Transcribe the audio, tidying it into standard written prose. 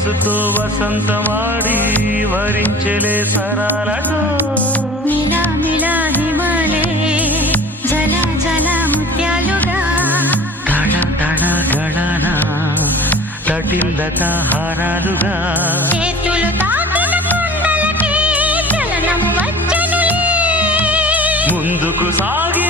వయస్సుతో వసంతమాడి వరించలే సరాలతో మిలా మిలా హిమాలే జల జల ముత్యాలుగా తడ తడ గడన తటిల్లత హారాలుగా చేతులు తాకిన కొండలకే చలనం వచ్చనులే ముందుకు సాగి